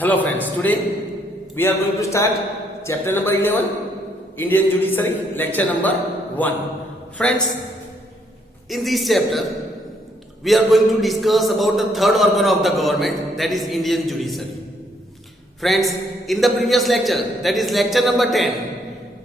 Hello friends, today we are going to start chapter number 11, Indian Judiciary, lecture number 1. Friends, in this chapter, we are going to discuss about the third organ of the government, that is Indian Judiciary. Friends, in the previous lecture, that is lecture number 10,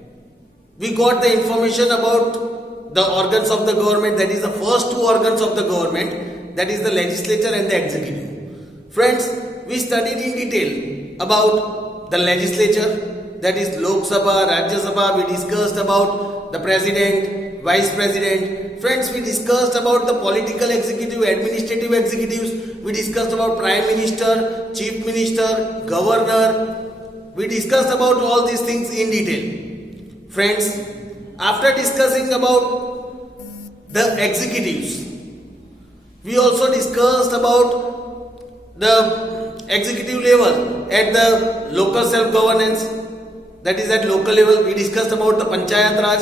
we got the information about the organs of the government, that is the first two organs of the government, that is the legislature and the executive. Friends, we studied in detail about the legislature, that is Lok Sabha, Rajya Sabha. We discussed about the president, vice president. Friends, we discussed about the political executive, administrative executives. We discussed about prime minister, chief minister, governor. We discussed about all these things in detail. Friends, after discussing about the executives, we also discussed about the executive level at the local self-governance, that is at local level. We discussed about the Panchayat Raj.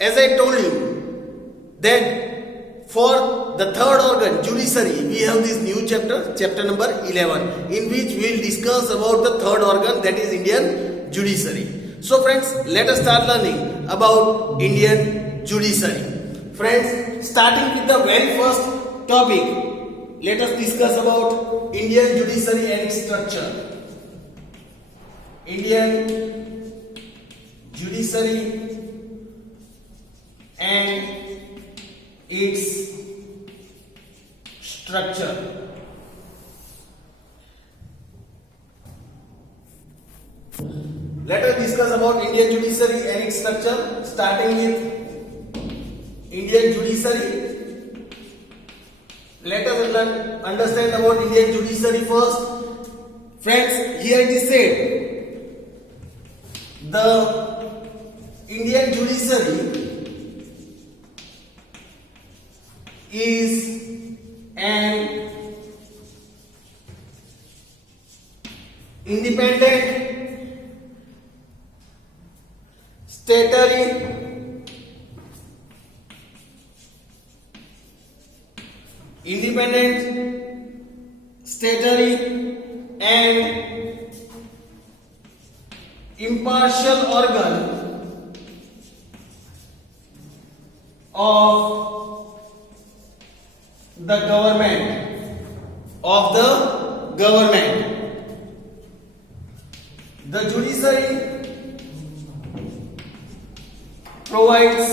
As I told you that for the third organ, judiciary, we have this new chapter number 11, in which we will discuss about the third organ, that is Indian Judiciary. So friends, let us start learning about Indian Judiciary. Friends, starting with the very first topic, let us discuss about Indian Judiciary and its structure. Indian Judiciary and its structure. Let us discuss about Indian Judiciary and its structure, starting with Indian Judiciary. Let us understand about Indian Judiciary first. Friends, here it is said, the Indian Judiciary is an independent statutory and impartial organ of the government. The judiciary provides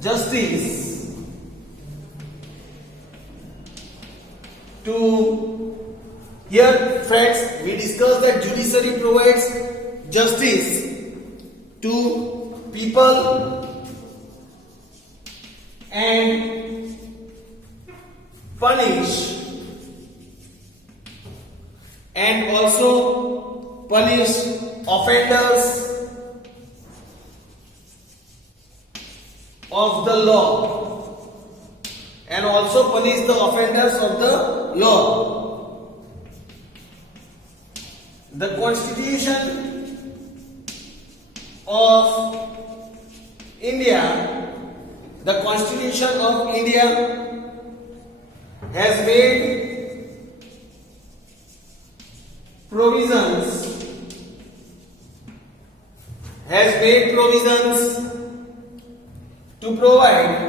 justice to, here friends, we discussed that judiciary provides justice to people and punish and also punish offenders of the law and also punish the offenders of the law. The Constitution of India, has made provisions to provide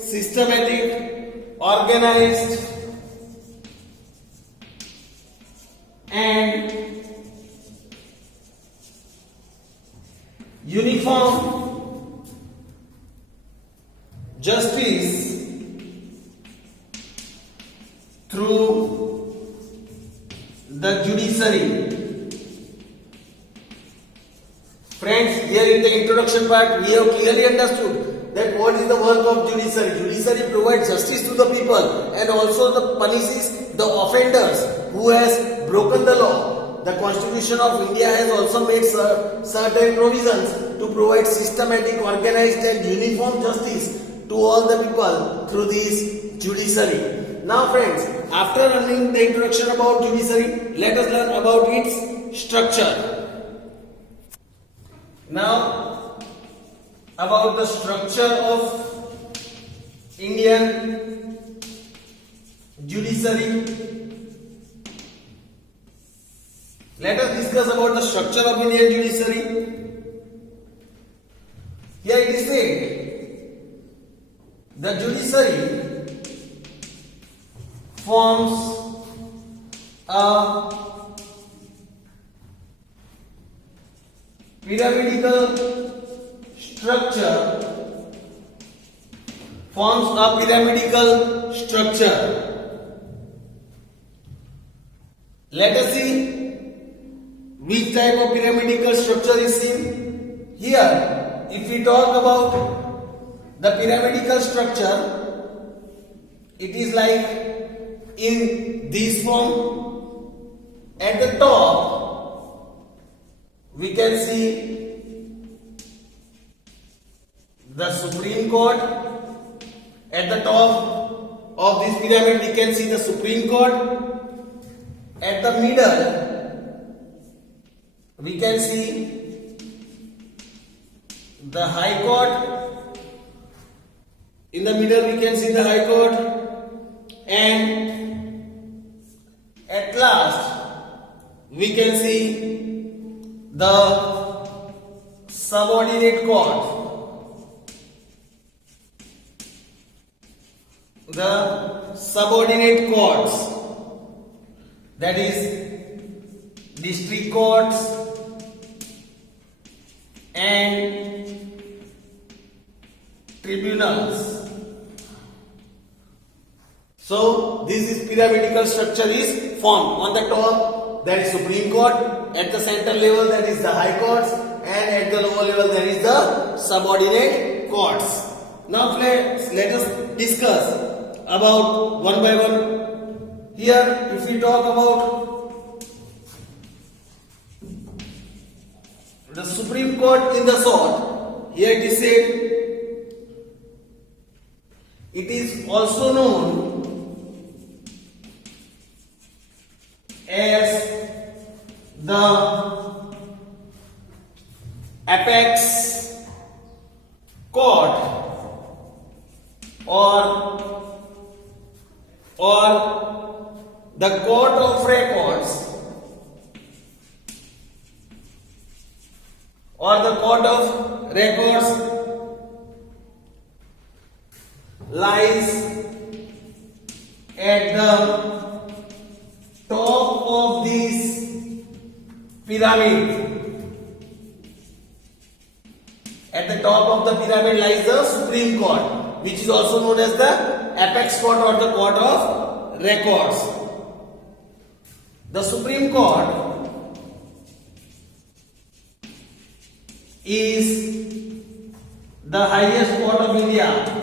systematic, organized and uniform justice through the judiciary. Friends, here in the introduction part, we have clearly understood that what is the work of judiciary. Judiciary provides justice to the people and also the punishes the offenders who has broken the law. The Constitution of India has also made certain provisions to provide systematic, organized and uniform justice to all the people through this judiciary. Now friends, after learning the introduction about judiciary, let us learn about its structure. Now about the structure of Indian judiciary. Let us discuss about the structure of Indian judiciary. Here it is said, the judiciary forms a pyramidal structure. Let us see which type of pyramidal structure is seen. Here, if we talk about the pyramidal structure, it is like in this form. At the top, we can see the Supreme Court. At the top of this pyramid, we can see the Supreme Court. At the middle, we can see the High Court. In the middle, we can see the High Court. And at last, we can see the subordinate court. The subordinate courts, that is district courts and tribunals. So this is pyramidal structure is formed. On the top, that is Supreme Court. At the center level, that is the High Courts, and at the lower level, that is the subordinate courts. Now let us discuss about one by one. Here, if we talk about the Supreme Court in the short, here it is said, it is also known as the apex court or the court of records lies at the top of this pyramid. At the top of the pyramid lies the Supreme Court, which is also known as the apex court or the court of records. The Supreme Court is the highest court of India.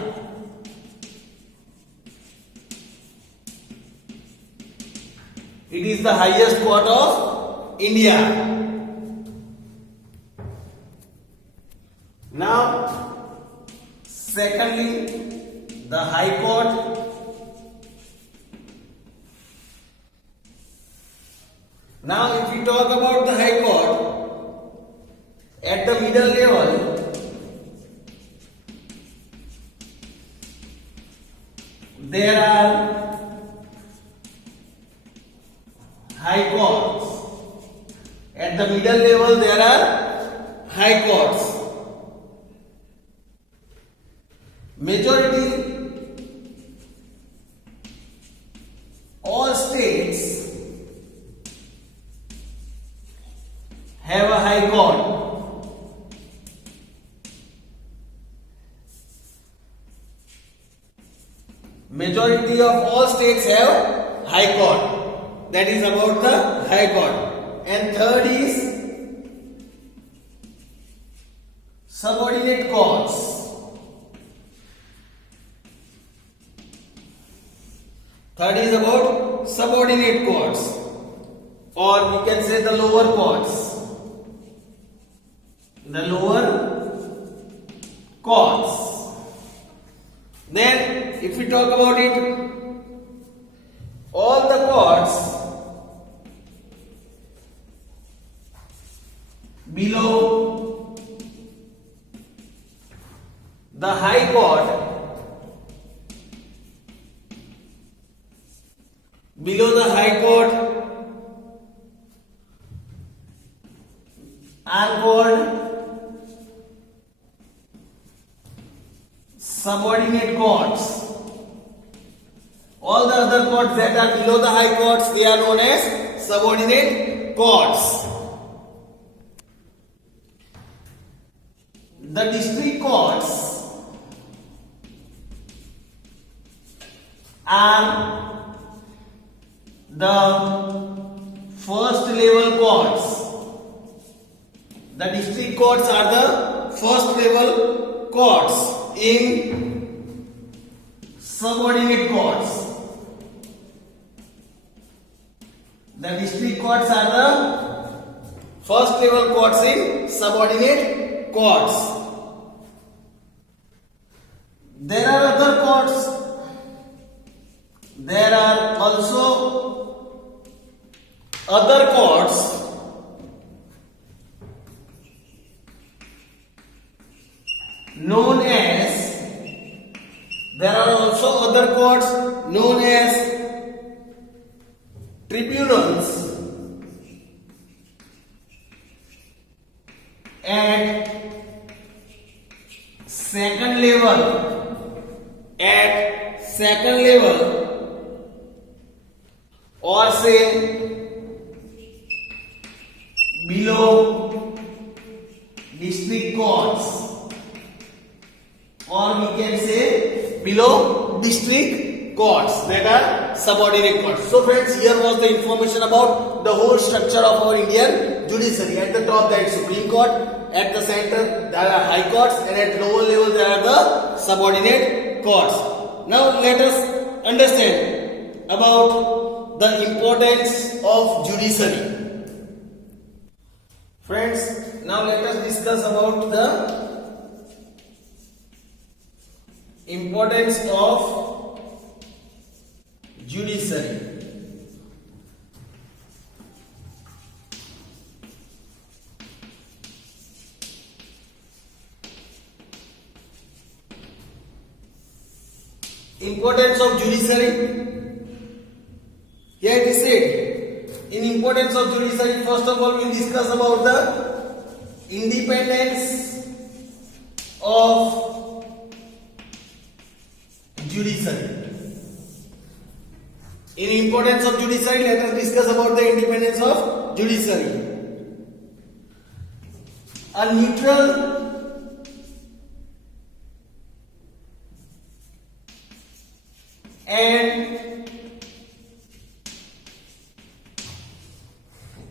It is the highest court of India. Now, secondly, the High Court. Now, if we talk about the High Court, at the middle level, there are High Courts. At the middle level, there are High Courts. Majority, all states have a High Court. Majority of all states have High Court. That is about the High Court. And third is subordinate courts. Third is about subordinate courts, or we can say the lower courts. The lower courts. Then, if we talk about it, all the courts below the High Court, below the High Court are called subordinate courts. All the other courts that are below the High Courts, they are known as subordinate courts. The district courts are the first level courts. The district courts are the first level courts in subordinate courts. The district courts are the first level courts in subordinate courts. There are other courts. There are also other courts known as, there are also other courts known as tribunals at second level, or say below district courts, or we can say below district courts, that are subordinate courts. So friends, here was the information about the whole structure of our Indian judiciary. At the top there is Supreme Court, at the center there are High Courts, and at lower level there are the subordinate courts. Now let us understand about the importance of judiciary. Friends, now let us discuss about the importance of judiciary. Importance of judiciary. Here it is said, in importance of judiciary, first of all we will discuss about the independence of judiciary. In importance of judiciary, let us discuss about the independence of judiciary. A neutral and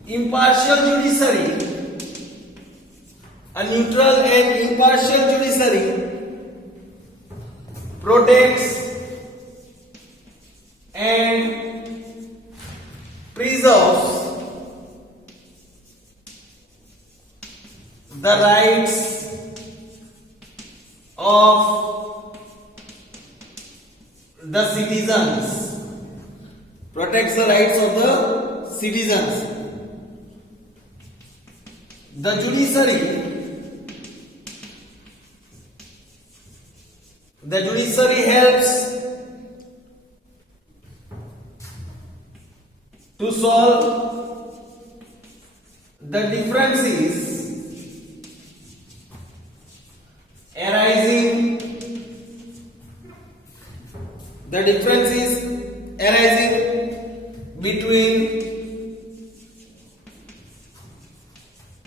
impartial judiciary, a neutral and impartial judiciary protects and preserves the rights of the citizens, protects the rights of the citizens. The judiciary helps to solve the differences arising between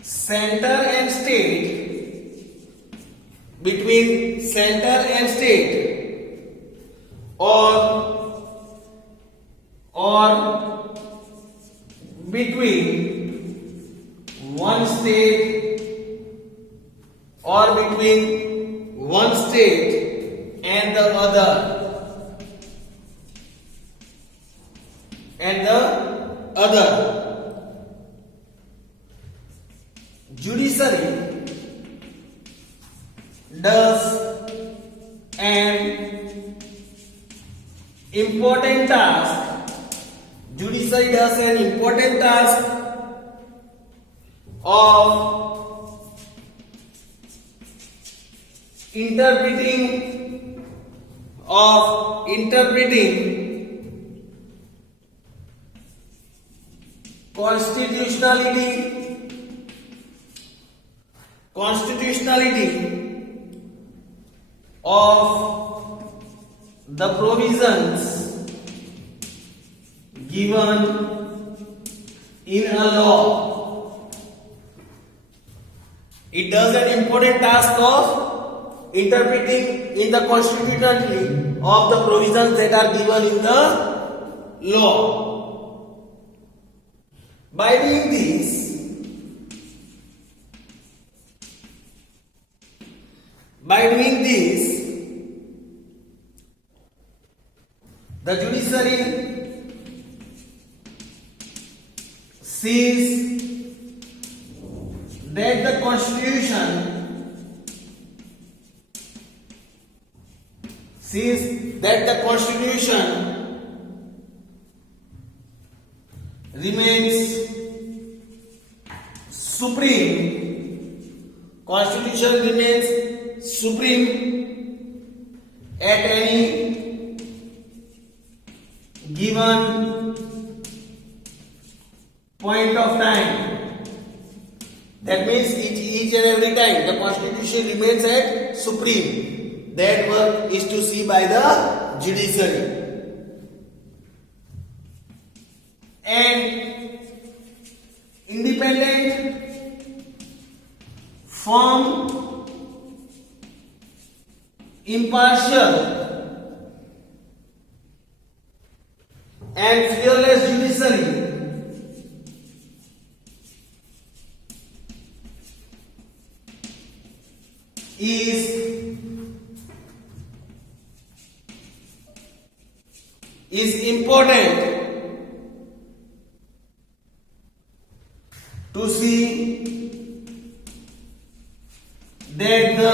center and state, or between one state and the other. Judiciary does an important task. Of interpreting constitutionality of the provisions given in a law. It does an important task of interpreting in the constitutionality of the provisions that are given in the law. By doing this, the judiciary sees that the constitution remains supreme at any given point of time. That means each and every time the constitution remains at supreme. That work is to see by the judiciary. And independent, firm, impartial and fearless judiciary is important to see that the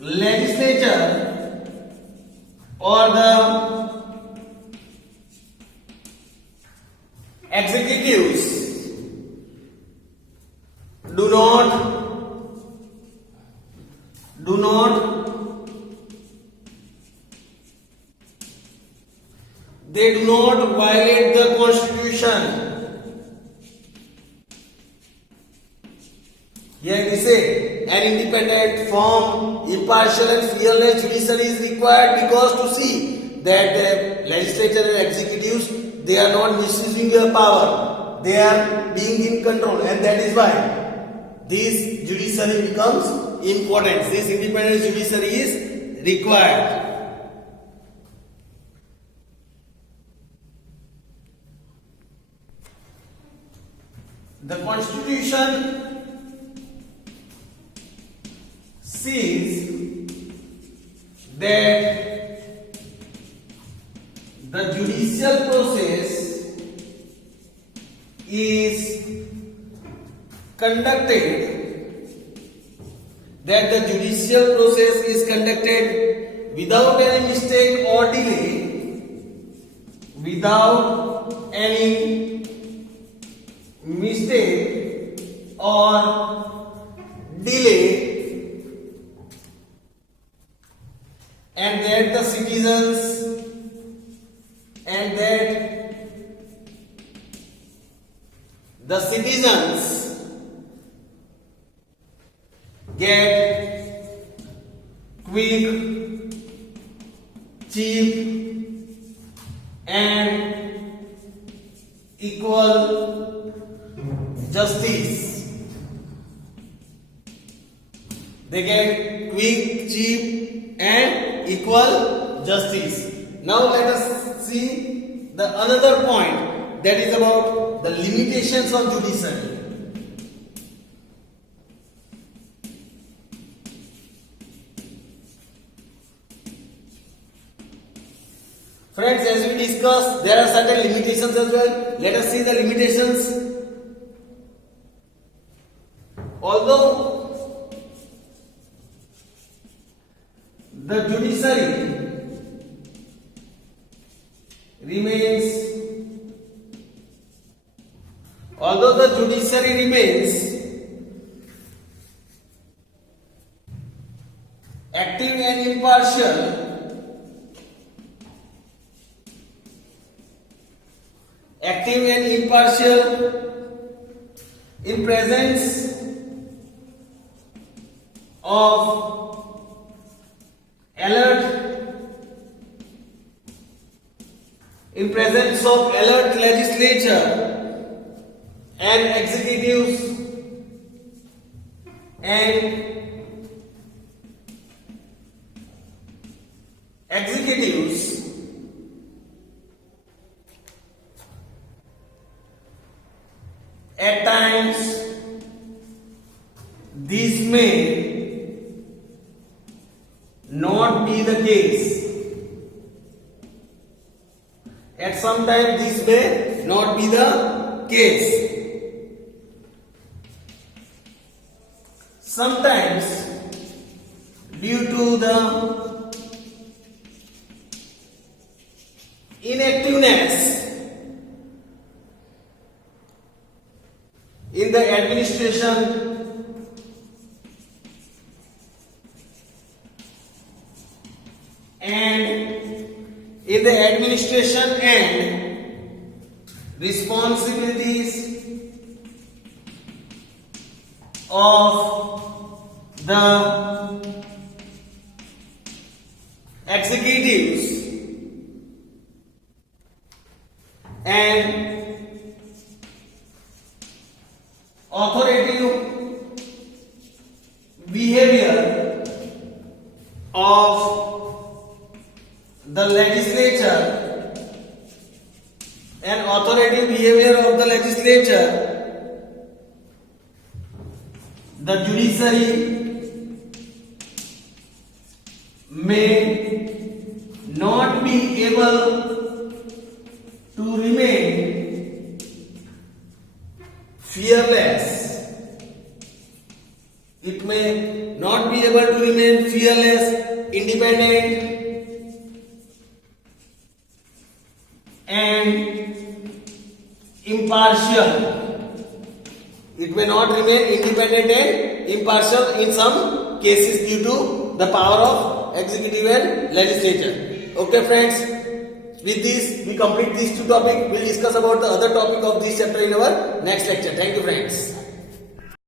legislature or the executives do not violate the constitution. Here we say an independent, firm, impartial and fearless judiciary is required because to see that the legislature and executives, they are not misusing their power. They are being in control, and that is why this judiciary becomes important. This independent judiciary is required. The Constitution says that the judicial process is conducted without any mistake or delay, and that the citizens get quick, cheap and equal justice. They get quick, cheap and equal justice. Now let us see the another point, that is about the limitations of judiciary. Friends, as we discussed, there are certain limitations as well. Let us see the limitations. Although the judiciary remains active and impartial in presence of alert legislature and executives at times this may not be the case. At some time this may not be the case. Sometimes due to the inactiveness in the administration and responsibilities of the executives and authoritative behavior of the legislature the judiciary may not be able to remain fearless. It may not be able to remain fearless, independent, and impartial. It may not remain independent and impartial in some cases due to the power of executive and legislature. Okay friends, with this we complete these two topics. We will discuss about the other topic of this chapter in our next lecture. Thank you friends.